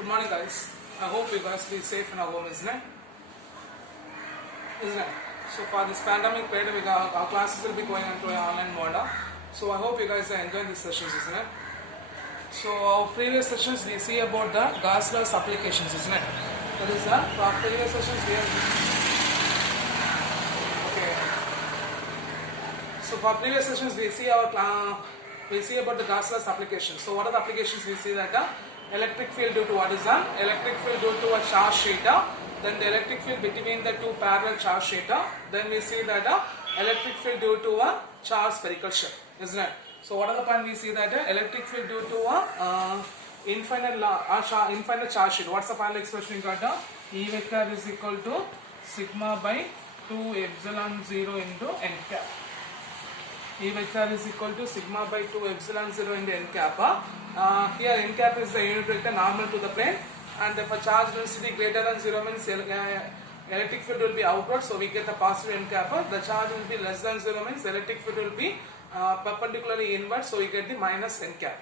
Good morning, guys. I hope you guys be safe in our home, isn't it? Isn't it? So for this pandemic period, our classes will be going into an online mode. So I hope you guys are enjoying these sessions, isn't it? So our previous sessions we see about the gas laws applications, isn't it? That is that. For our previous sessions we have. Okay. So for previous sessions we see about the gas laws applications. So what are the applications we see that? Electric field due to what is that? Electric field due to a charge theta. Then the electric field between the two parallel charge theta. Then we see that electric field due to a charge spherical shell, isn't it? So what are the point we see that electric field due to a infinite charge sheet. What's the final expression you got? E vector is equal to sigma by 2 epsilon 0 into n cap. E vector is equal to sigma by 2 epsilon 0 into n cap. Here n cap is the unit vector normal to the plane, and if a charge density greater than 0 means electric field will be outward, so we get a positive n cap. The charge will be less than 0 means electric field will be perpendicularly inward, so we get the minus n cap,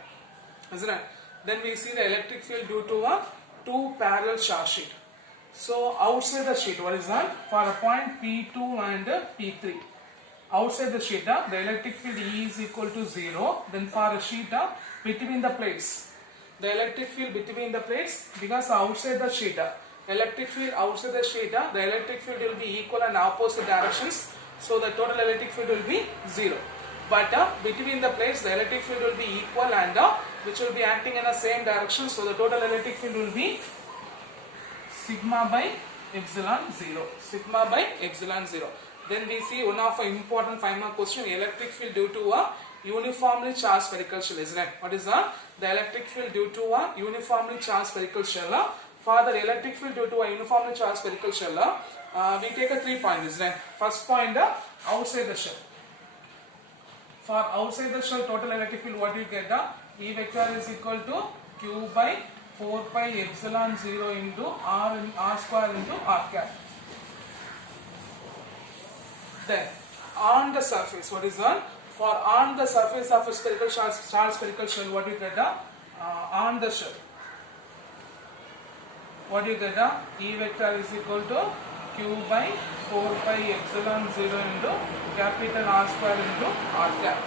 isn't it? Then we see the electric field due to a two parallel charge sheet. So outside the sheet, what is that? For a point P2 and P3, outside the sheet, the electric field E is equal to 0. Then for a sheet between the plates, the electric field between the plates, because outside the sheet, electric field outside the sheet, the electric field will be equal and opposite directions, so the total electric field will be 0. But between the plates, the electric field will be equal and which will be acting in the same direction, so the total electric field will be sigma by epsilon 0. Sigma by epsilon 0. Then we see one of the important 5-mark question, electric field due to a uniformly charged spherical shell, isn't it? What is that? The electric field due to a uniformly charged spherical shell. For the electric field due to a uniformly charged spherical shell, we take a 3 points, isn't it? First point, outside the shell. For outside the shell total electric field, what do you get? E vector is equal to Q by 4 pi epsilon 0 into R square into R cap. Then on the surface, what is that? For on the surface of a spherical charge spherical shell, what do you get? On the shell, what do you get? E vector is equal to Q by 4 pi epsilon 0 into capital R square into R cap.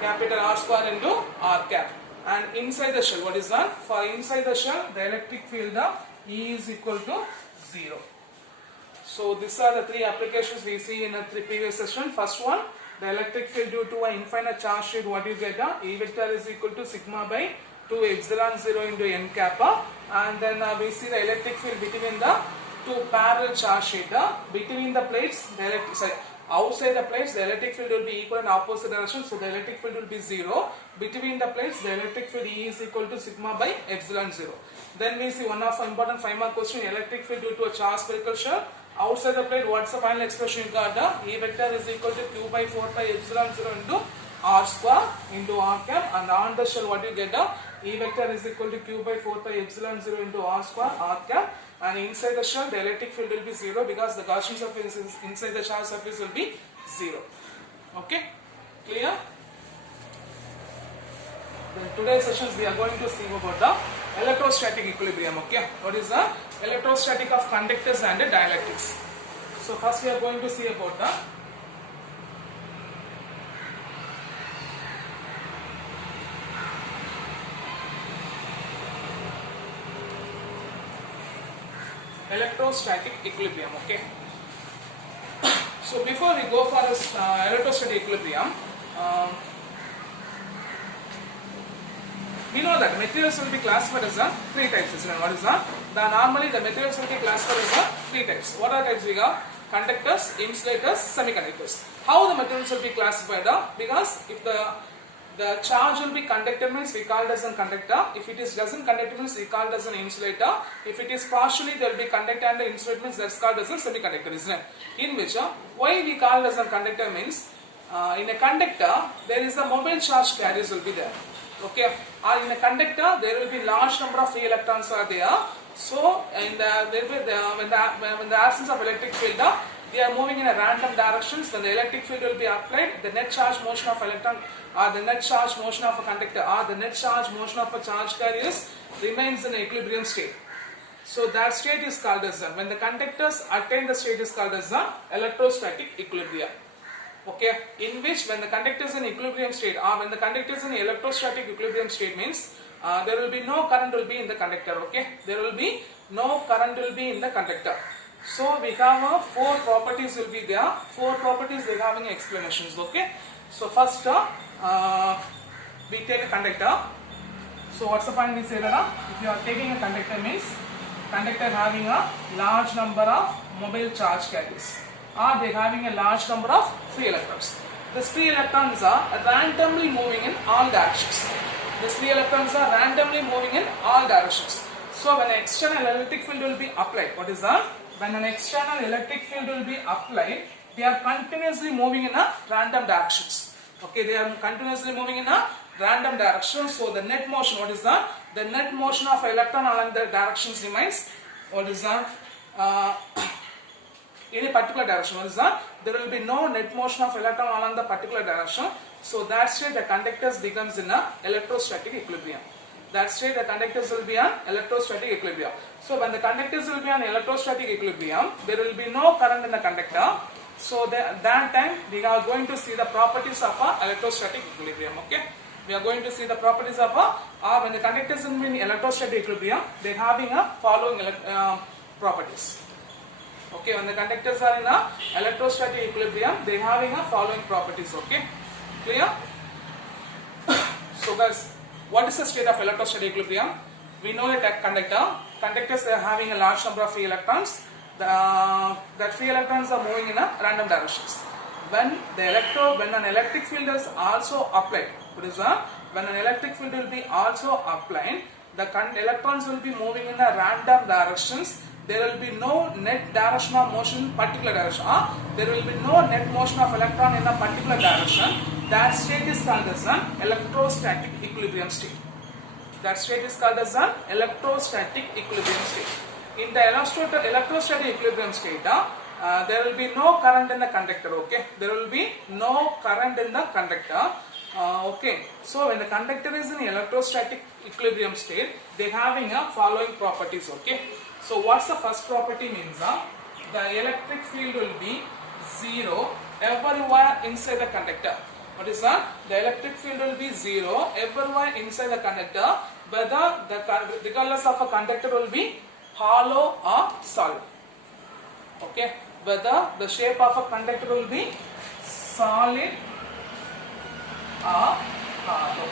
Capital R square into R cap. And inside the shell, what is that? For inside the shell, the electric field E is equal to 0. So these are the 3 applications we see in a previous session. First one, the electric field due to an infinite charge sheet, what do you get? E vector is equal to sigma by 2 epsilon 0 into n kappa. And then we see the electric field between the two parallel charge sheet. Between the plates, outside the plates, the electric field will be equal in opposite direction, so the electric field will be 0. Between the plates, the electric field E is equal to sigma by epsilon 0. Then we see one of the important 5-mark question, electric field due to a charge spherical shell. Outside the plate, what's the final expression you got? E vector is equal to Q by 4 pi epsilon 0 into R square into R cap. And on the shell, what do you get? E vector is equal to Q by 4 pi epsilon 0 into R square R cap. And inside the shell, the electric field will be 0 because the Gaussian surface inside the charge surface will be 0. Okay? Clear? In today's sessions, we are going to see about the electrostatic equilibrium. Okay? What is the electrostatic of conductors and dielectrics? So first we are going to see about the electrostatic equilibrium. Okay. So before we go for this electrostatic equilibrium, we know that materials will be classified as 3 types. What is that? Normally the materials will be classified as 3 types. What are types we got? Conductors, insulators, semiconductors. How the materials will be classified? Because if the charge will be conductor means we call it as a conductor. If it is doesn't conduct means we call it as an insulator. If it is partially there will be conductor and insulator means that's called as a semiconductor, isn't it? In which why we call it as a conductor means in a conductor there is a mobile charge carriers will be there. Okay, in a conductor there will be large number of free electrons are there. So when the absence of electric field, they are moving in a random directions. When the electric field will be applied, the net charge motion of electron or the net charge motion of a conductor or the net charge motion of a charge carriers remains in equilibrium state. So that state is called as the, when the conductors attain the state is called as the electrostatic equilibrium. Okay, in which when the conductor is in equilibrium state or when the conductor is in electrostatic equilibrium state means there will be no current will be in the conductor. Okay, there will be no current will be in the conductor. So we have four properties will be there. Four properties they having explanations. Okay, so first we take a conductor. So what's the point we say that if you are taking a conductor means conductor having a large number of mobile charge carriers or they having a large number of free electrons. These free electrons are randomly moving in all directions. These free electrons are randomly moving in all directions. So when an external electric field will be applied, what is that? When an external electric field will be applied, they are continuously moving in a random directions. Okay, they are continuously moving in a random direction. So the net motion, what is that? The net motion of electron along the directions remains, what is that? Any particular direction, what is that? There will be no net motion of electron along the particular direction. So that state the conductors becomes in a electrostatic equilibrium. That state the conductors will be an electrostatic equilibrium. So when the conductors will be an electrostatic equilibrium, there will be no current in the conductor. So that time we are going to see the properties of a electrostatic equilibrium. Okay, we are going to see the properties of a when the conductors will be in electrostatic equilibrium, they are having a following properties. Okay, when the conductors are in a electrostatic equilibrium, they are having a following properties. Okay, clear? So guys, what is the state of electrostatic equilibrium? We know that conductors are having a large number of free electrons. That free electrons are moving in a random directions. When an electric field is also applied, what is that? When an electric field will be also applied, the electrons will be moving in a random directions. There will be no net direction of motion in particular direction. There will be no net motion of electron in a particular direction. That state is called as an electrostatic equilibrium state. That state is called as an electrostatic equilibrium state. In the electrostatic equilibrium state, there will be no current in the conductor. Okay, there will be no current in the conductor. Okay, so when the conductor is in electrostatic equilibrium state, they having a following properties. Okay, so what's the first property means? The electric field will be zero everywhere inside the conductor. What is that? The electric field will be zero everywhere inside the conductor, whether regardless of a conductor will be hollow or solid. Okay, whether the shape of a conductor will be solid or hollow.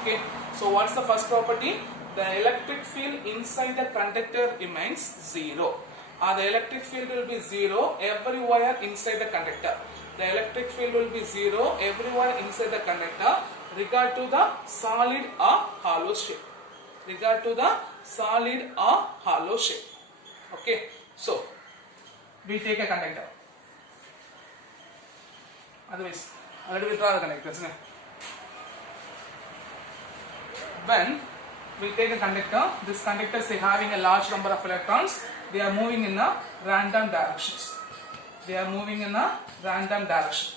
Okay, so what's the first property? The electric field inside the conductor remains zero. The electric field will be zero everywhere inside the conductor. The electric field will be zero everywhere inside the conductor, regard to the solid or hollow shape. Regard to the solid or hollow shape. Okay, so we take a conductor. Otherwise, already we draw the conductor, isn't it? When we take a conductor, this conductor is having a large number of electrons. They are moving in a random directions. They are moving in a random direction.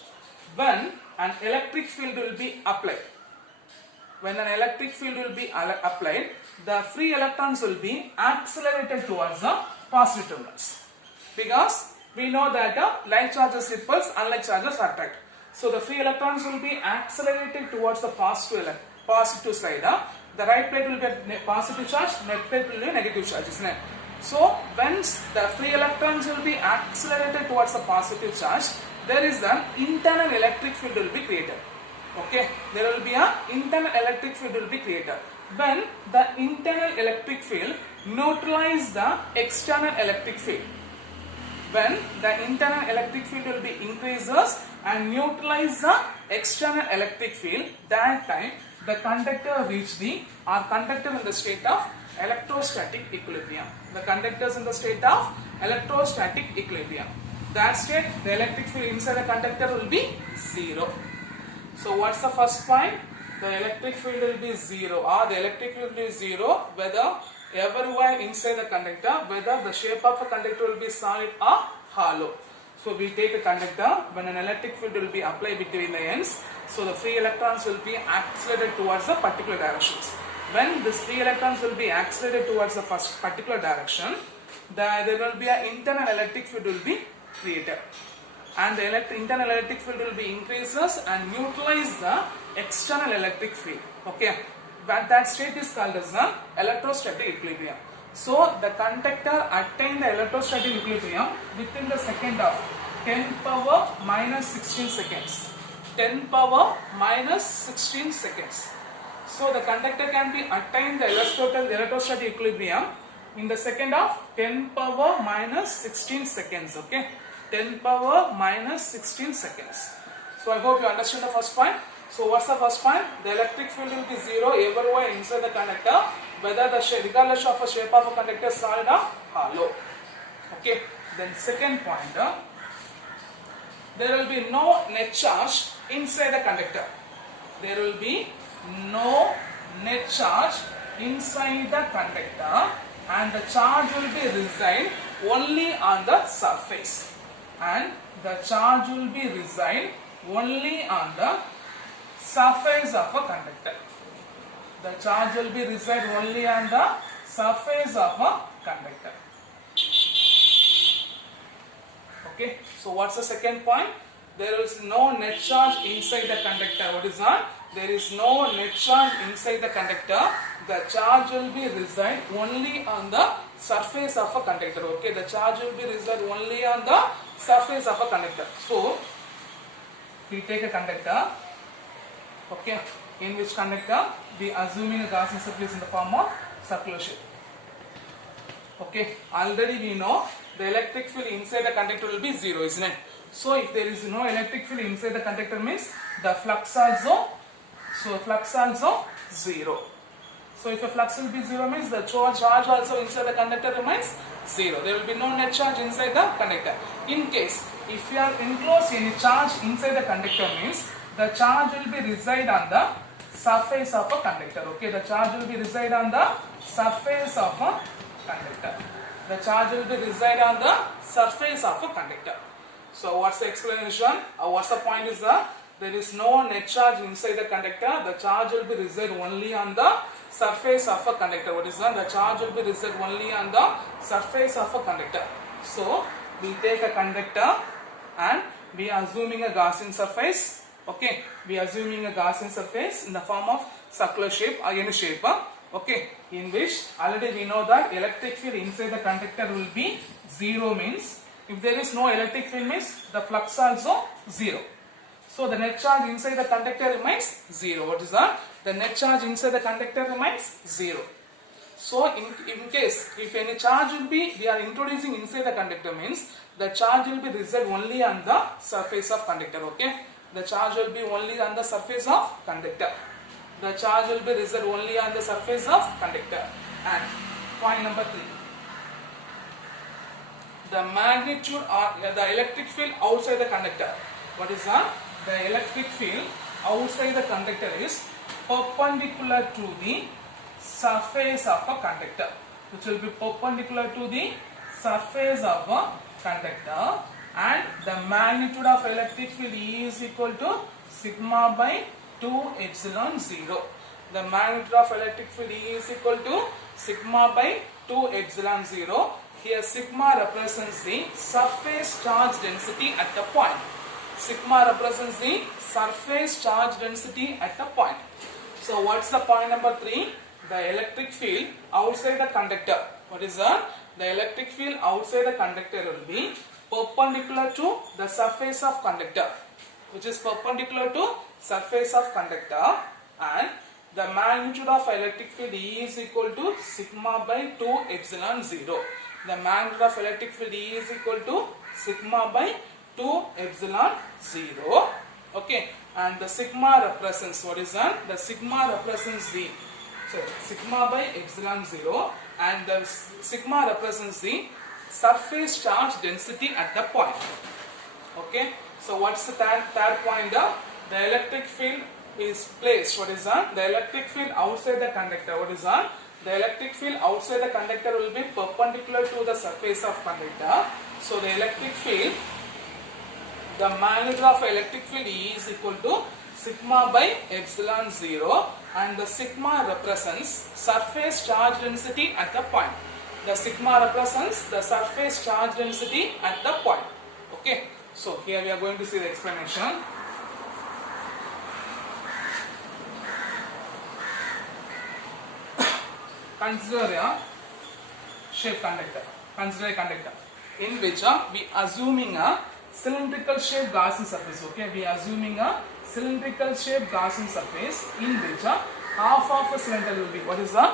When an electric field will be applied, when an electric field will be applied, the free electrons will be accelerated towards the positive terminals. Because we know that like charges repulse, unlike charges attract. So the free electrons will be accelerated towards the positive side. The right plate will be positive charge, left plate will be negative charge, isn't it? So once the free electrons will be accelerated towards the positive charge, there is an internal electric field will be created. Okay, there will be an internal electric field will be created. When the internal electric field neutralize the external electric field. When the internal electric field will be increases and neutralize the external electric field, that time the conductor reach the conductor in the state of electrostatic equilibrium. The conductors in the state of electrostatic equilibrium. That state, the electric field inside the conductor will be zero. So what's the first point? The electric field will be zero. The electric field will be zero whether everywhere inside the conductor, whether the shape of a conductor will be solid or hollow. So we take a conductor, when an electric field will be applied between the ends, so the free electrons will be accelerated towards a particular directions. When this free electrons will be accelerated towards a first particular direction, there will be an internal electric field will be created, and the internal electric field will be increases and neutralize the external electric field. Okay, but that state is called as the electrostatic equilibrium. So the conductor attained the electrostatic equilibrium within the second of 10 power minus 16 seconds. 10 power minus 16 seconds. So the conductor can be attained the electrostatic equilibrium in the second of 10 power minus 16 seconds. Okay, 10 power minus 16 seconds. So I hope you understand the first point. So what's the first point? The electric field will be zero everywhere inside the conductor, whether the regardless of the shape of a conductor, solid or hollow. Okay. Then second point, there will be no net charge inside the conductor. There will be no net charge inside the conductor, and the charge will be reside only on the surface. And the charge will be reside only on the surface of a conductor. The charge will be reside only on the surface of a conductor. Okay, so what's the second point? There is no net charge inside the conductor. What is that? There is no net charge inside the conductor. The charge will be reside only on the surface of a conductor. Okay, the charge will be reside only on the surface of a conductor. So we take a conductor. Okay, in which conductor we assuming a Gaussian surface in the form of circular shape. Okay, already we know the electric field inside the conductor will be zero, isn't it? So if there is no electric field inside the conductor means the flux also, so flux also zero. So if a flux will be zero means the charge also inside the conductor remains zero. There will be no net charge inside the conductor. In case if you are enclosed any charge inside the conductor means the charge will be reside on the surface of a conductor. Okay, the charge will be reside on the surface of a conductor. The charge will be reside on the surface of a conductor. So what's the explanation? What's the point is that there is no net charge inside the conductor. The charge will be reside only on the surface of a conductor. What is that? The charge will be reside only on the surface of a conductor. So we take a conductor and we are assuming a Gaussian surface. Okay, we are assuming a Gaussian surface in the form of circular shape or any shape. Okay, in which already we know that electric field inside the conductor will be zero means if there is no electric field means the flux also zero. So the net charge inside the conductor remains zero. What is that? The net charge inside the conductor remains zero. So in case if any charge will be we are introducing inside the conductor means the charge will be reside only on the surface of conductor. Okay, the charge will be only on the surface of conductor. The charge will be reside only on the surface of conductor. And point number 3, the magnitude or the electric field outside the conductor. What is that? The electric field outside the conductor is perpendicular to the surface of a conductor, which will be perpendicular to the surface of a conductor, and the magnitude of electric field E is equal to sigma by 2 epsilon 0. The magnitude of electric field E is equal to sigma by 2 epsilon 0. Here sigma represents the surface charge density at the point. Sigma represents the surface charge density at the point. So what's the point number 3? The electric field outside the conductor. What is that? The electric field outside the conductor will be perpendicular to the surface of conductor, which is perpendicular to surface of conductor, and the magnitude of electric field E is equal to sigma by 2 epsilon 0. The magnitude of electric field E is equal to sigma by 2 epsilon 0. Okay, and the sigma represents what is that? The sigma represents the sigma by epsilon 0, and the sigma represents the surface charge density at the point. Okay, so what's the third point? The electric field is placed. What is that? The electric field outside the conductor. What is that? the electric field outside the conductor will be perpendicular to the surface of conductor. So the electric field, the magnitude of electric field E is equal to sigma by epsilon 0, and the sigma represents surface charge density at the point. The sigma represents the surface charge density at the point. Okay, so here we are going to see the explanation. Consider a shape conductor. Consider a conductor in which we assuming a cylindrical shaped Gaussian surface. Okay, we assuming a cylindrical shaped Gaussian surface in which half of a cylinder will be, what is the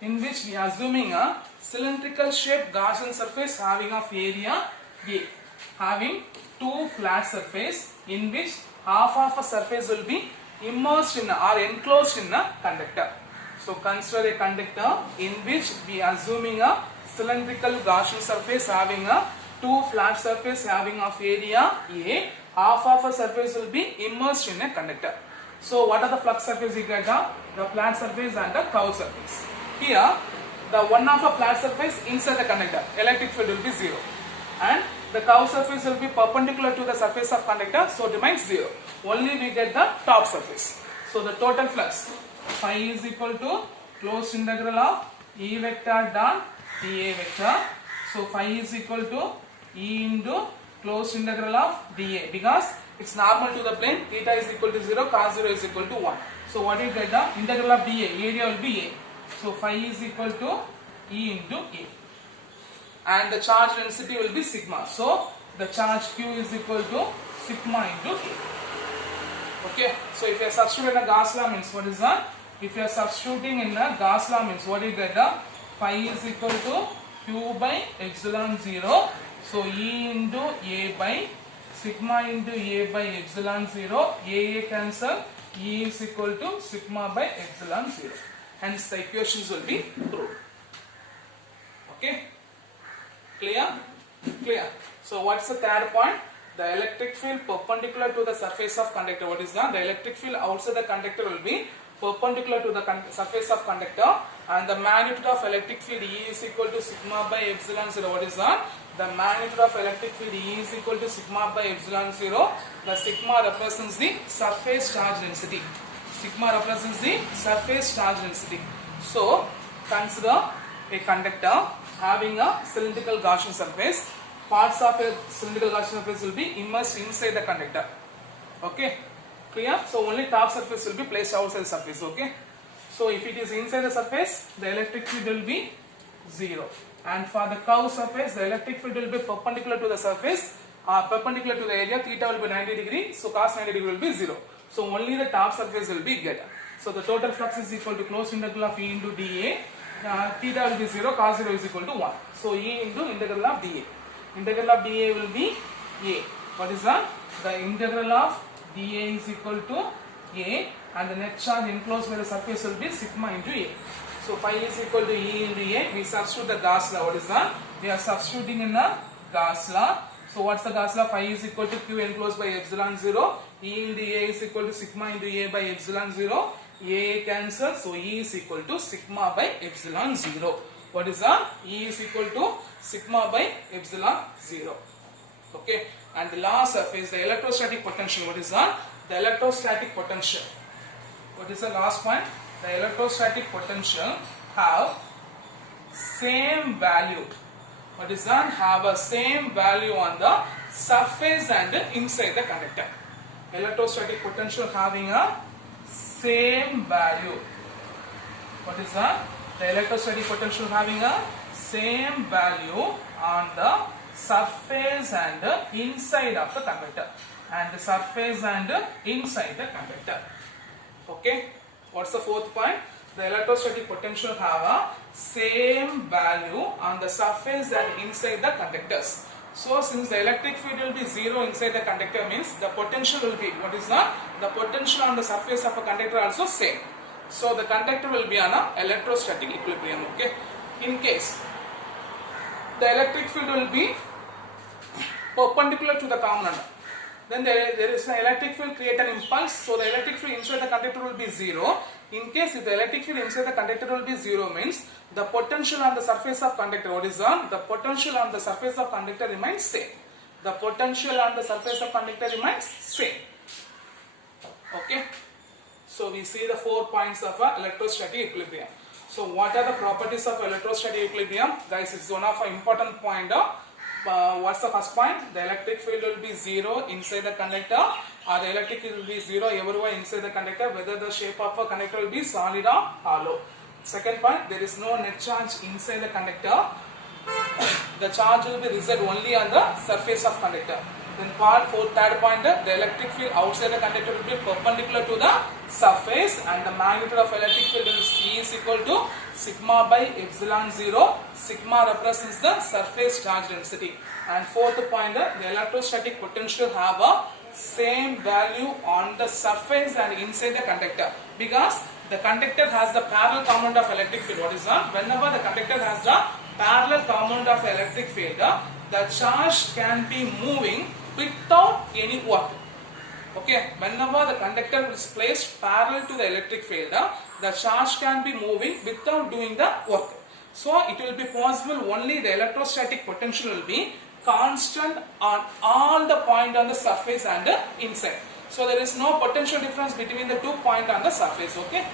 in which we are assuming a cylindrical shaped Gaussian surface having of area A, having two flat surface in which half of a surface will be immersed in or enclosed in a conductor. So consider a conductor in which we are assuming a cylindrical Gaussian surface having a two flat surface having of area A, half of a surface will be immersed in a conductor. So what are the flux surface you get? The flat surface and the curved surface. Here, the one of a flat surface inside the conductor, electric field will be 0, and the curved surface will be perpendicular to the surface of conductor, so it remains 0. Only we get the top surface. So the total flux phi is equal to closed integral of E vector dot dA vector. So phi is equal to E into closed integral of dA, because it's normal to the plane. Theta is equal to 0, cos 0 is equal to 1. So what you get, the integral of dA, area will be A. So phi is equal to E into A, and the charge density will be sigma. So the charge Q is equal to sigma into A. Okay, so if you are substituting in a Gauss law means what is that? If you are substituting in a Gauss law means what you get? Phi is equal to Q by epsilon 0. So E into A by sigma into A by epsilon 0. A cancel. E is equal to sigma by epsilon 0. Hence the equations will be proved. Okay, clear? Clear. So what's the third point? The electric field perpendicular to the surface of conductor. What is that? The electric field outside the conductor will be perpendicular to the surface of conductor, and the magnitude of electric field E is equal to sigma by epsilon 0. What is that? The magnitude of electric field E is equal to sigma by epsilon 0. The sigma represents the surface charge density. Sigma represents the surface charge density. So consider a conductor having a cylindrical Gaussian surface. Parts of a cylindrical Gaussian surface will be immersed inside the conductor. Okay, clear? So only top surface will be placed outside the surface. Okay, so if it is inside the surface, the electric field will be 0, and for the curved surface, the electric field will be perpendicular to the surface, perpendicular to the area. Theta will be 90 degree, so cos 90 degree will be 0. So only the top surface will be get. So the total flux is equal to closed integral of E into dA. Theta will be 0, cos 0 is equal to 1. So E into integral of dA. Integral of dA will be A. What is that? The integral of dA is equal to A, and the net charge enclosed by the surface will be sigma into A. So phi is equal to E into A. We substitute the Gauss law. What is that? We are substituting in the Gauss law. So what's the Gauss law? Phi is equal to Q enclosed by epsilon 0. E into A is equal to sigma into A by epsilon 0. A cancel. So E is equal to sigma by epsilon 0. What is that? E is equal to sigma by epsilon 0. Okay. And the last surface, the electrostatic potential. What is that? The electrostatic potential. What is the last point? The electrostatic potential have same value. What is that? Have a same value on the surface and inside the conductor. Electrostatic potential having a same value. What is that? The electrostatic potential having a same value on the surface and inside of the conductor, and the surface and inside the conductor. Okay. What's the fourth point? The electrostatic potential have a same value on the surface and inside the conductors. So since the electric field will be 0 inside the conductor, means the potential will be, what is that? The potential on the surface of a conductor also same. So the conductor will be on a electrostatic equilibrium. Okay. In case the electric field will be perpendicular to the common under. Then there is an electric field create an impulse, so the electric field inside the conductor will be 0. In case if the electric field inside the conductor will be 0 means the potential on the surface of conductor, what is on? The potential on the surface of conductor remains same. The potential on the surface of conductor remains same. Okay. So we see the 4 points of electrostatic equilibrium. So what are the properties of electrostatic equilibrium? Guys, it's one of an important point. What's the first point? The electric field will be 0 inside the conductor, or the electric field will be 0 everywhere inside the conductor, whether the shape of a conductor will be solid or hollow. Second point, there is no net charge inside the conductor. The charge will be resided only on the surface of conductor. Then third point, the electric field outside the conductor will be perpendicular to the surface, and the magnitude of electric field is E is equal to sigma by epsilon 0. Sigma represents the surface charge density. And fourth point, the electrostatic potential have a same value on the surface and inside the conductor, because the conductor has the parallel component of electric field. What is that? Whenever the conductor has the parallel component of electric field, the charge can be moving without any work. Okay, whenever the conductor is placed parallel to the electric field, the charge can be moving without doing the work. So it will be possible only the electrostatic potential will be constant on all the point on the surface and inside. So there is no potential difference between the 2 points on the surface. Okay.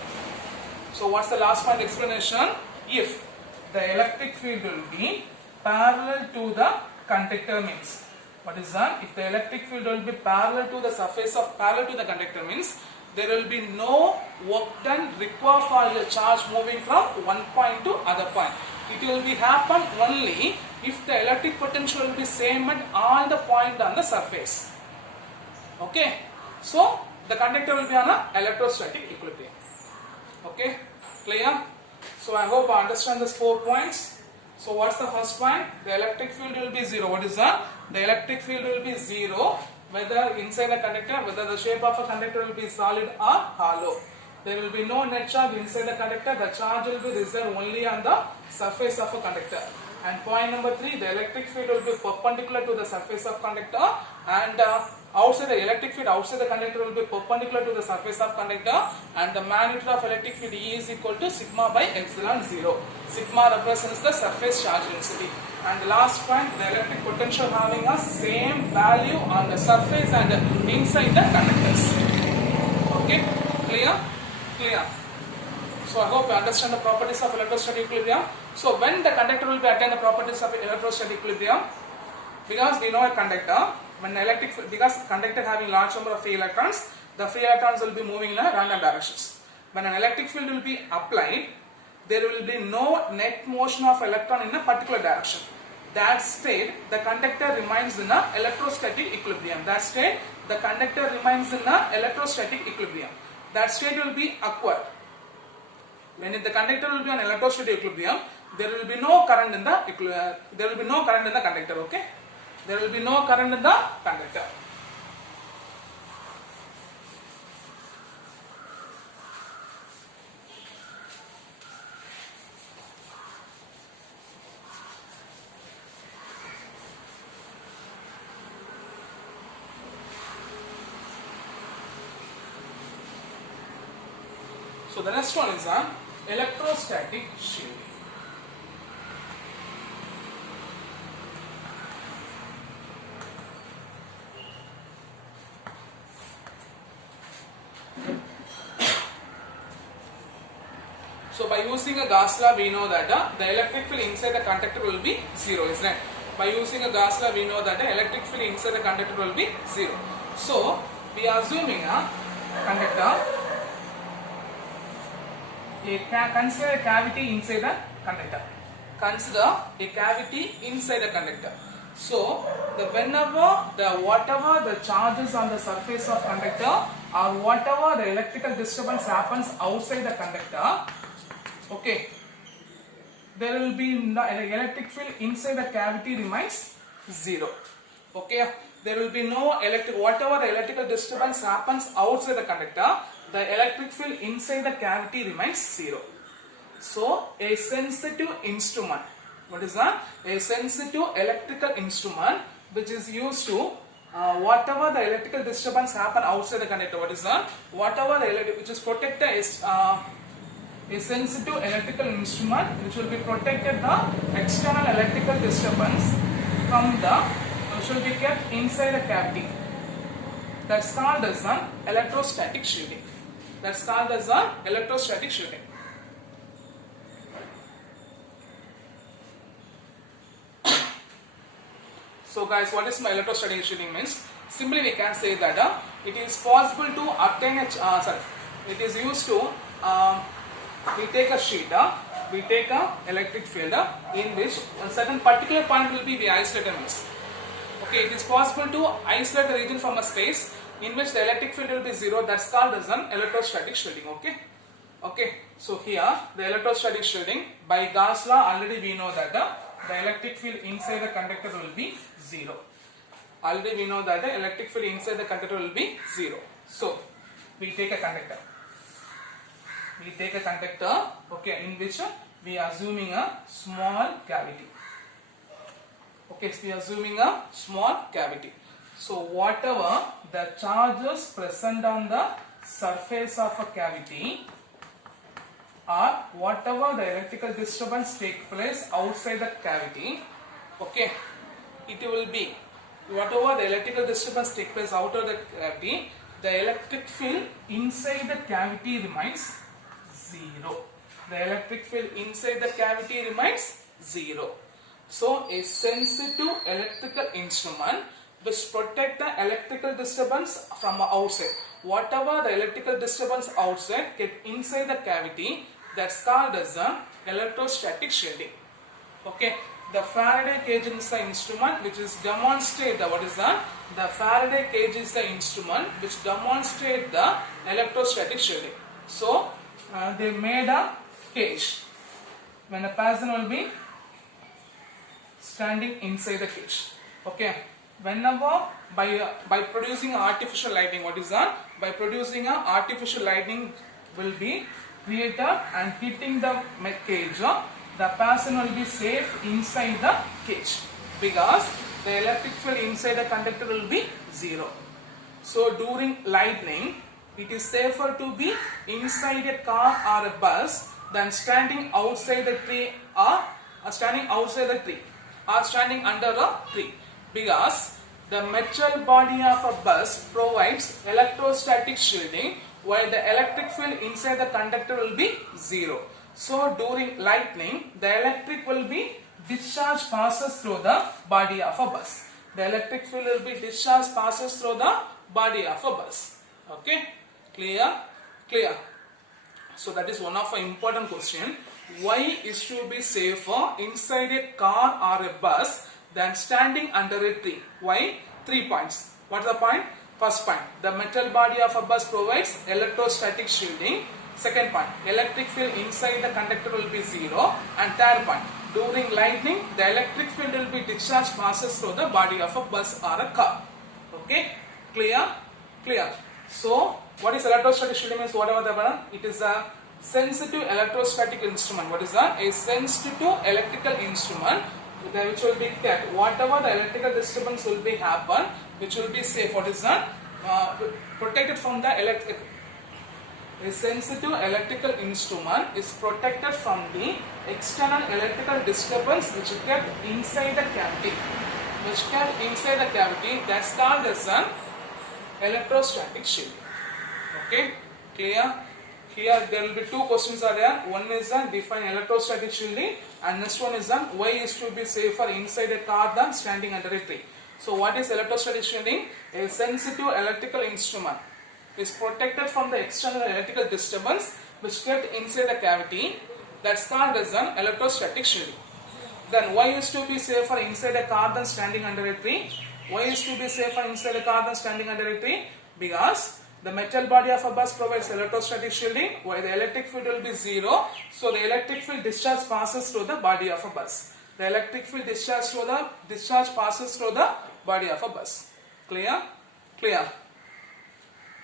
So what's the last point explanation? If the electric field will be parallel to the conductor means, what is that? If the electric field will be parallel to the surface of parallel to the conductor means there will be no work done required for the charge moving from one point to other point. It will be happen only if the electric potential will be same at all the point on the surface. Okay. So the conductor will be on a electrostatic equilibrium. Okay. Clear? So I hope I understand these 4 points. So what's the first point? The electric field will be 0. What is that? The electric field will be 0 whether inside the conductor, whether the shape of a conductor will be solid or hollow. There will be no net charge inside the conductor. The charge will be reserved only on the surface of a conductor. And point number 3, the electric field will be perpendicular to the surface of conductor, and outside the electric field outside the conductor will be perpendicular to the surface of conductor, and the magnitude of electric field E is equal to sigma by epsilon 0. Sigma represents the surface charge density. And the last point, the electric potential having a same value on the surface and inside the conductors. Okay, clear? Clear. So I hope you understand the properties of electrostatic equilibrium. So when the conductor will be attain the properties of electrostatic equilibrium, because we know a conductor, when electric, because conductor having large number of free electrons, the free electrons will be moving in a random directions. When an electric field will be applied, there will be no net motion of electron in a particular direction. That state, the conductor remains in a electrostatic equilibrium. That state, the conductor remains in a electrostatic equilibrium. That state will be occurred. When the conductor will be on electrostatic equilibrium, there will be no current in the conductor. Okay, there will be no current in the conductor. So the next one is electrostatic shielding. So by using a Gauss law, we know that the electric field inside the conductor will be 0, isn't it? By using a Gauss law, we know that the electric field inside the conductor will be 0. So we are assuming a conductor. Consider a cavity inside the conductor. Consider a cavity inside the conductor. So, whatever the charges on the surface of conductor, or whatever the electrical disturbance happens outside the conductor, okay, there will be electric field inside the cavity remains 0. Okay, there will be no whatever the electrical disturbance happens outside the conductor, the electric field inside the cavity remains 0. So a sensitive instrument, what is that? A sensitive electrical instrument which is used to whatever the electrical disturbance happen outside the conductor. What is that? Whatever the which is protected is a sensitive electrical instrument which will be protected the external electrical disturbance from the which will be kept inside the cavity. That's called as an electrostatic shielding. That's called as an electrostatic shielding. So guys, what is my electrostatic shielding means? Simply we can say that it is possible to obtain a it is used to we take a sheet, we take a electric field in which a certain particular point will be isolated means. Okay, it is possible to isolate the region from a space in which the electric field will be zero. That's called as an electrostatic shielding. Okay. Okay. So here the electrostatic shielding by Gauss law already we know that the electric field inside the conductor will be zero. Already we know that the electric field inside the conductor will be zero. So we take a conductor. We take a conductor, okay, in which we are assuming a small cavity. Okay, so we are assuming a small cavity. So whatever the charges present on the surface of a cavity or whatever the electrical disturbance take place outside the cavity, okay, it will be whatever the electrical disturbance take place out of the cavity, the electric field inside the cavity remains zero. The electric field inside the cavity remains zero. So a sensitive electrical instrument which protect the electrical disturbance from outside. Whatever the electrical disturbance outside get inside the cavity, that's called as an electrostatic shielding. Okay. The Faraday cage is the instrument which is demonstrate the what is that? The Faraday cage is the instrument which demonstrate the electrostatic shielding. So they made a cage when a person will be standing inside the cage. Okay. Whenever by producing artificial lighting, what is that? By producing a artificial lighting will be created and hitting the cage, the person will be safe inside the cage because the electric field inside the conductor will be zero. So during lightning, it is safer to be inside a car or a bus than standing outside the tree or standing outside the tree or standing under a tree, because the metal body of a bus provides electrostatic shielding while the electric field inside the conductor will be zero. So during lightning, the electric will be discharge passes through the body of a bus. The electric field will be discharge passes through the body of a bus. Okay, clear? Clear. So that is one of the important question. Why is to be safer inside a car or a bus than standing under a tree? Why? 3 points. What is the point? First point, the metal body of a bus provides electrostatic shielding. Second point, electric field inside the conductor will be zero. And third point, during lightning, the electric field will be discharged passes through the body of a bus or a car. Okay, clear? Clear. So, what is electrostatic shielding means? Whatever the it is a sensitive electrostatic instrument. What is that? A sensitive electrical instrument which will be kept. Whatever the electrical disturbance will be happen, which will be safe. What is that? Protected from the electric. A sensitive electrical instrument is protected from the external electrical disturbance which is kept inside the cavity. Which kept inside the cavity. That's called as an electrostatic shielding. Okay, clear? Here there will be two questions are there. One is define electrostatic shielding, and next one is why is to be safer inside a car than standing under a tree. So what is electrostatic shielding? A sensitive electrical instrument is protected from the external electrical disturbance which kept inside the cavity. That's called as an electrostatic shielding. Then why is to be safer inside a car than standing under a tree? Why is to be safer inside a car than standing under a tree? Because the metal body of a bus provides electrostatic shielding while the electric field will be zero. So the electric field discharge passes through the body of a bus. The electric field discharge passes through the body of a bus. Clear? Clear.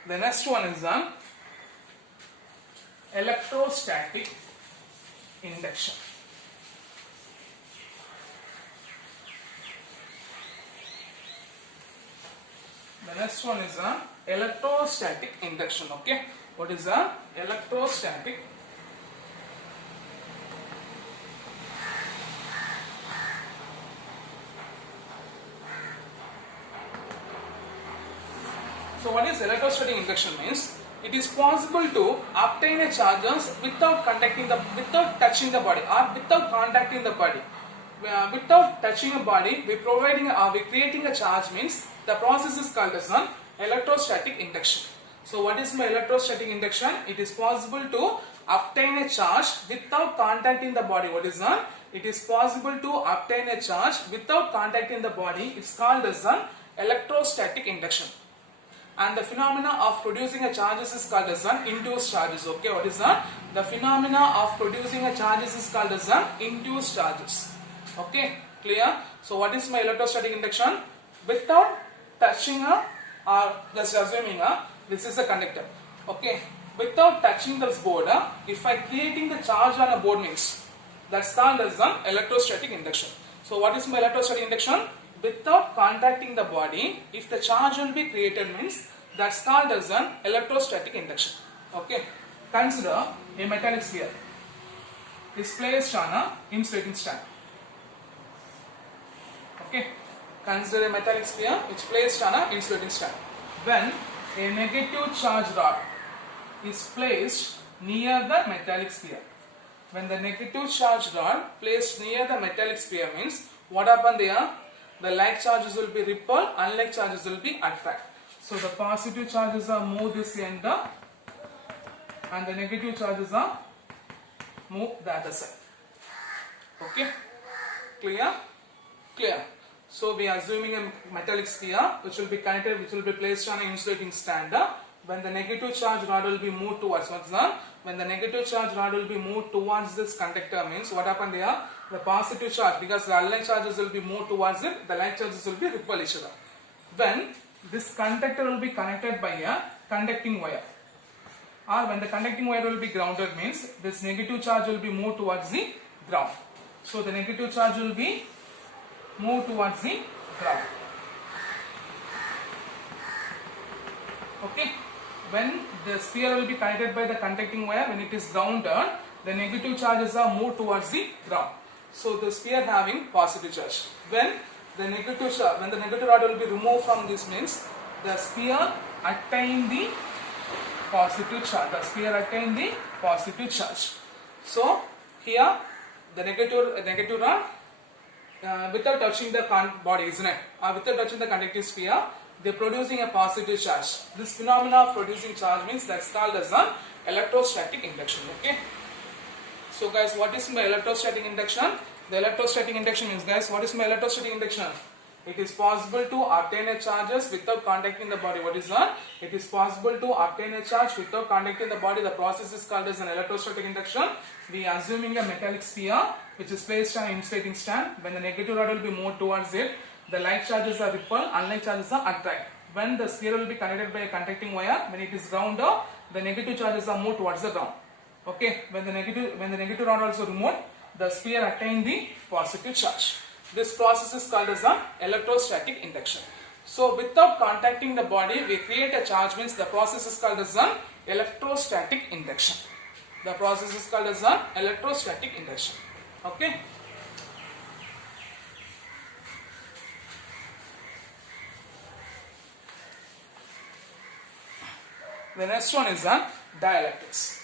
The next one is electrostatic induction. The next one is electrostatic induction. Okay, what is electrostatic? So what is electrostatic induction means? It is possible to obtain a charges without touching the body or without contacting the body. Without touching a body, we creating a charge means the process is called as an electrostatic induction. So what is my electrostatic induction? It is possible to obtain a charge without contacting the body. What is that? It is possible to obtain a charge without contacting the body. It's called as an electrostatic induction. And the phenomena of producing a charges is called as an induced charges. Okay, what is that? The phenomena of producing a charges is called as an induced charges. Okay, clear? So what is my electrostatic induction? Without touching or just assuming this is a conductor. Okay, without touching this board, if I creating the charge on a board means that's called as an electrostatic induction. So what is my electrostatic induction? Without contacting the body, if the charge will be created means that's called as an electrostatic induction. Okay, consider a metallic sphere is placed on a insulating stand. Okay, consider a metallic sphere which is placed on a insulating stand. When a negative charge rod is placed near the metallic sphere, when the negative charge rod placed near the metallic sphere means what happened there? The like charges will be repelled, unlike charges will be attracted. So the positive charges are move this end and the negative charges are move the other side. Okay, clear? Clear. So we are assuming a metallic sphere which will be connected, which will be placed on an insulating stand. When the negative charge rod will be moved towards what's that? When the negative charge rod will be moved towards this conductor means what happened there? The positive charge, because the unlike charges will be moved towards it, the like charges will be repel each other. When this conductor will be connected by a conducting wire, or when the conducting wire will be grounded means this negative charge will be moved towards the ground. So the negative charge will be moved towards the ground. Okay. When the sphere will be connected by the conducting wire, when it is grounded, the negative charges are moved towards the ground. So the sphere having positive charge. When the negative rod will be removed from this means the sphere attain the positive charge. The sphere attain the positive charge. So here the negative rod without touching the body, isn't it? Without touching the conductive sphere, they are producing a positive charge. This phenomena of producing charge means that's called as an electrostatic induction. Okay. So guys, what is my electrostatic induction? The electrostatic induction means, guys, what is my electrostatic induction? It is possible to obtain a charges without contacting the body. What is that? It is possible to obtain a charge without contacting the body. The process is called as an electrostatic induction. We are assuming a metallic sphere which is placed on an insulating stand. When the negative rod will be moved towards it, the like charges are repelled, unlike charges are attracted. When the sphere will be connected by a conducting wire, when it is grounded, the negative charges are moved towards the ground. Okay, when the negative rod also removed, the sphere attained the positive charge. This process is called as an electrostatic induction. So without contacting the body, we create a charge means the process is called as an electrostatic induction. The process is called as an electrostatic induction. Okay. The next one is dielectrics.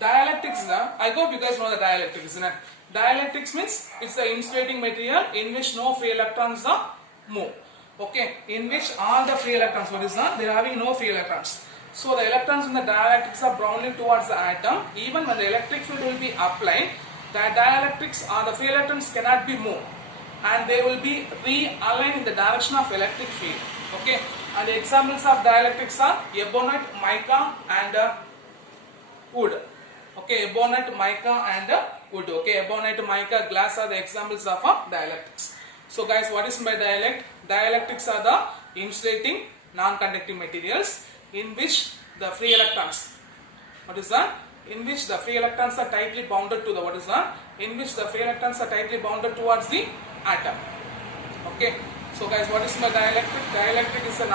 Dielectrics, I hope you guys know the dielectrics, isn't it? Dielectrics means it's the insulating material in which no free electrons are move. Okay, in which all the free electrons, what is that? They are having no free electrons. So the electrons in the dielectrics are browning towards the atom. Even when the electric field will be applied, the dielectrics or the free electrons cannot be moved, and they will be realigned in the direction of electric field. Okay, and the examples of dielectrics are ebonite, mica and wood. Okay, ebonite, mica and wood. Okay, ebonite, mica, glass are the examples of dielectrics. So guys, what is my dielectric? Dielectrics are the insulating non-conducting materials in which the free electrons, what is that? In which the free electrons are tightly bounded to the, what is that? In which the free electrons are tightly bounded towards the atom. Okay. So guys, what is my dielectric? Dielectric is a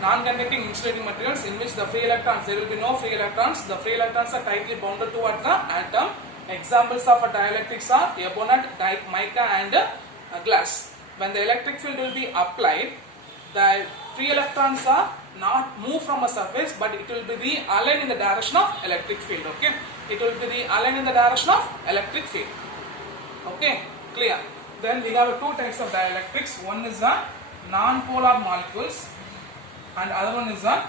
non-conducting insulating materials in which the free electrons, there will be no free electrons. The free electrons are tightly bounded towards the atom. Examples of a dielectrics are ebonite, mica and glass. When the electric field will be applied, the free electrons are not move from a surface, but it will be realigned in the direction of electric field. Okay, it will be realigned in the direction of electric field. Okay, clear. Then we have two types of dielectrics. One is the non-polar molecules and other one is the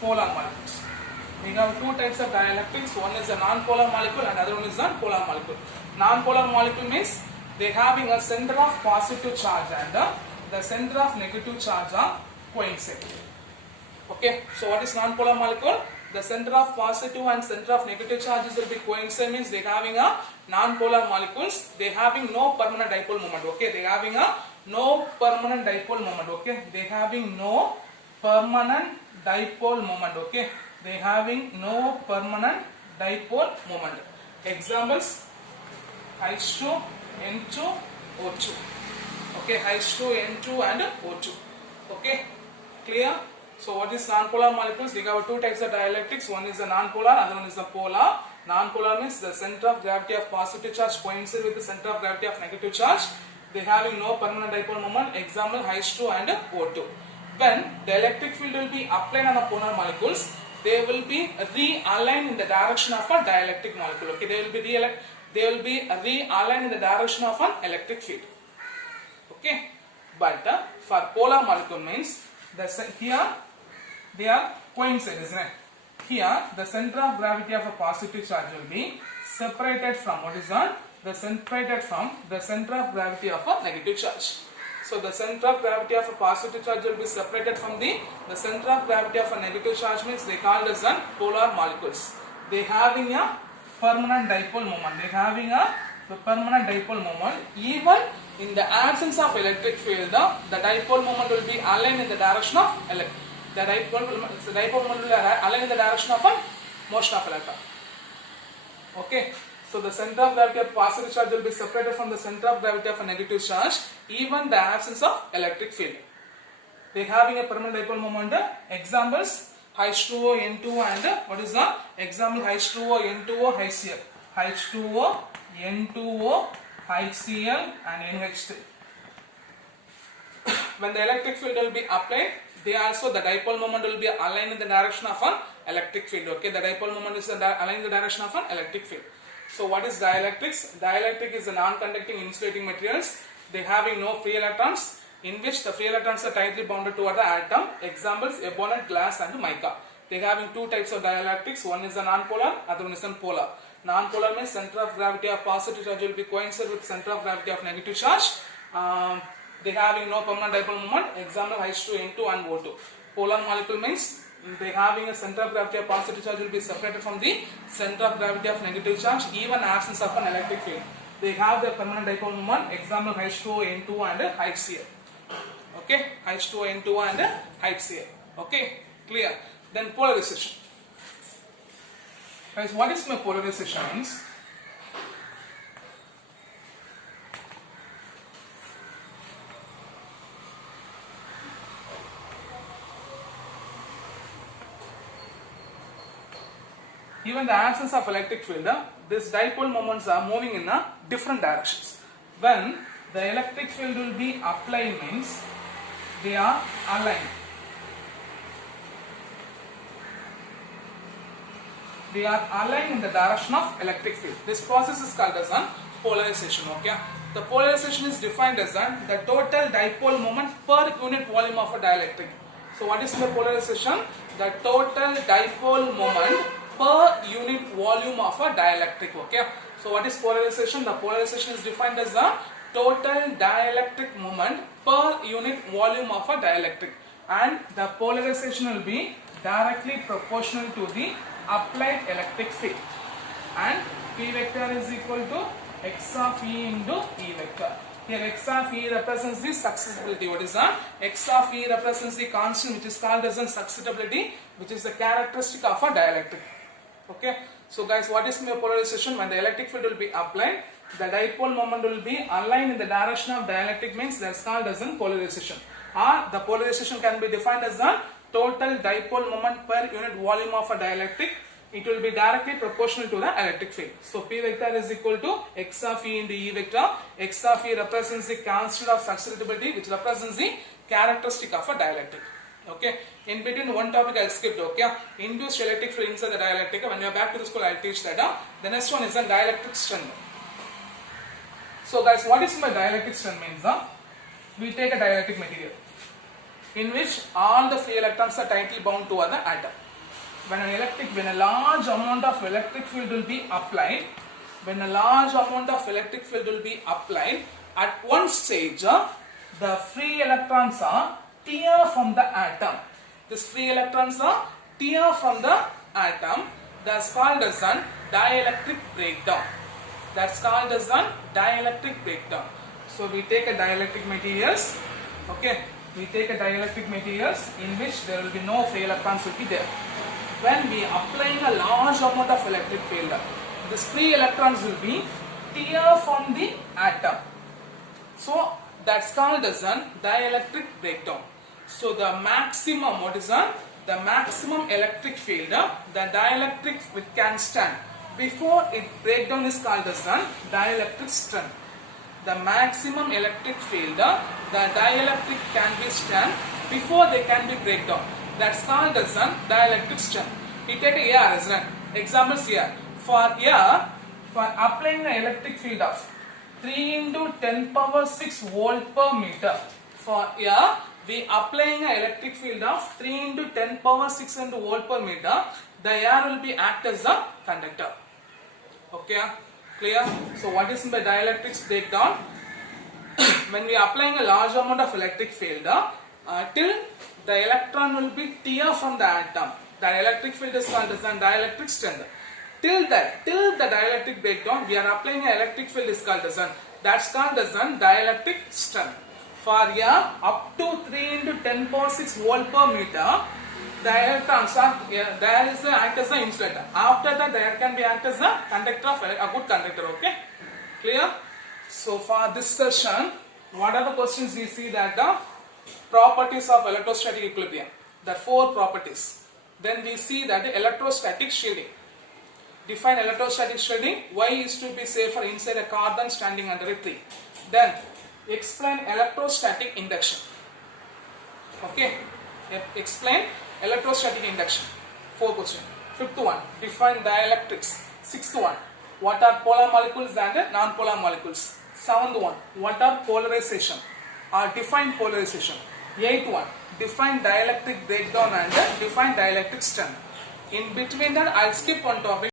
polar molecules. We have two types of dielectrics. One is a non-polar molecule and other one is a polar molecule. Non-polar molecule means they having a center of positive charge and the center of negative charge are coincident. Okay, so what is non-polar molecule? The center of positive and center of negative charges will be coincident, means they having a non-polar molecules. They having no permanent dipole moment. Okay, they having a no permanent dipole moment. Okay, they having no permanent dipole moment. Okay, they having no permanent dipole moment. Examples: H2, N2, O2. Okay, H2, N2 and O2. Okay, clear? So what is non-polar molecules? We have two types of dielectrics. One is the non-polar, other one is the polar. Non-polar means the center of gravity of positive charge coincide with the center of gravity of negative charge. They having no permanent dipole moment. Example: H2 and O2. When the electric field will be applied on the polar molecules, they will be realigned in the direction of a dielectric molecule. Okay, they will be realigned in the direction of an electric field. Okay, but for polar molecule means here they are coincide, isn't it? Here the center of gravity of a positive charge will be separated from what is that? Separated from the center of gravity of a negative charge. So the center of gravity of a positive charge will be separated from the center of gravity of a negative charge, means they called as polar molecules. They having a permanent dipole moment. They having a permanent dipole moment. Even in the absence of electric field, the dipole moment will be aligned in the direction of the dipole moment will align in the direction of a motion of electron. Okay, so the center of gravity of positive charge will be separated from the center of gravity of a negative charge, even the absence of electric field. They having a permanent dipole moment. Examples: H2O, N2 and what is the example? H2O, N2O, HCl. H2O, N2O, HCl and NH3. When the electric field will be applied, they also the dipole moment will be aligned in the direction of an electric field. Okay, the dipole moment is aligned in the direction of an electric field. So what is dielectrics? Dielectric is a non-conducting insulating materials. They having no free electrons, in which the free electrons are tightly bounded toward the atom. Examples: ebonite, glass and mica. They having two types of dielectrics. One is the non-polar, other one is the polar. Non-polar means center of gravity of positive charge will be coincide with center of gravity of negative charge. They having no permanent dipole moment. Example: H2, N2 and O2. Polar molecule means they having a center of gravity of positive charge will be separated from the center of gravity of negative charge, even absence of an electric field. They have the permanent dipole moment. Example: H2O, N2 and HCl. Okay, H2O, N2 and HCl. Okay, clear. Then polarization. Guys, what is my polarization means? Even the absence of electric field, these dipole moments are moving in different directions. When the electric field will be applied means they are aligned. They are aligned in the direction of electric field. This process is called as polarization. Okay, the polarization is defined as the total dipole moment per unit volume of a dielectric. So what is the polarization? The total dipole moment per unit volume of a dielectric. Okay, so what is polarization? The polarization is defined as the total dielectric moment per unit volume of a dielectric, and the polarization will be directly proportional to the applied electric field, and P vector is equal to x of E into E vector. Here x of E represents the susceptibility. What is that? X of E represents the constant which is called as susceptibility, which is the characteristic of a dielectric. Okay, so guys, what is my polarization? When the electric field will be applied, the dipole moment will be aligned in the direction of dielectric, means that's called as in polarization. Or the polarization can be defined as the total dipole moment per unit volume of a dielectric. It will be directly proportional to the electric field. So P vector is equal to x of E into E vector. X of E represents the constant of susceptibility, which represents the characteristic of a dielectric. Okay. In between one topic I'll skip. Okay. Induced electric field inside the dielectric. When you are back to the school, I'll teach that. The next one is the dielectric strength. So guys, what is my dielectric strength means? We take a dielectric material in which all the free electrons are tightly bound to the atom. When a large amount of electric field will be applied, at one stage, the free electrons are tear from the atom. These free electrons are tear from the atom. That's called as an dielectric breakdown. So we take a dielectric materials. Okay, we take a dielectric materials in which there will be no free electrons will be there. When we applying a large amount of electric field, these free electrons will be tear from the atom. So that's called as a dielectric breakdown. So the maximum, the maximum electric field, the dielectric it can stand before it breakdown is called as a dielectric strength. The maximum electric field, the dielectric can be stand before they can be breakdown. That's called as a dielectric strength. We take a air as an examples here. For air, for applying an electric field of 3 into 10 power 6 volt per meter. For air, we applying an electric field of 3 into 10 power 6 into volt per meter. The air will be act as a conductor. Okay, clear? So what is the dielectric breakdown? When we are applying a large amount of electric field, till the electron will be tear from the atom. The electric field is called as a dielectric strength. Till the dielectric breakdown, we are applying an electric field is called as that's called as dielectric strength. For up to 3 into 10 power 6 volt per meter, the electrons are there is act as an insulator. After that, there can be act as a conductor of a good conductor. Okay, clear? So for this session, what are the questions we see that the properties of electrostatic equilibrium, the 4 properties. Then we see that the electrostatic shielding. Define electrostatic shielding. Why is to be safer inside a car than standing under a tree. Then explain electrostatic induction. Okay, explain electrostatic induction. 4 questions. 5th one, define dielectrics. 6th one, what are polar molecules and non-polar molecules. 7th one, what are polarization or define polarization. 8th one, define dielectric breakdown and define dielectric strength. In between that, I'll skip one topic.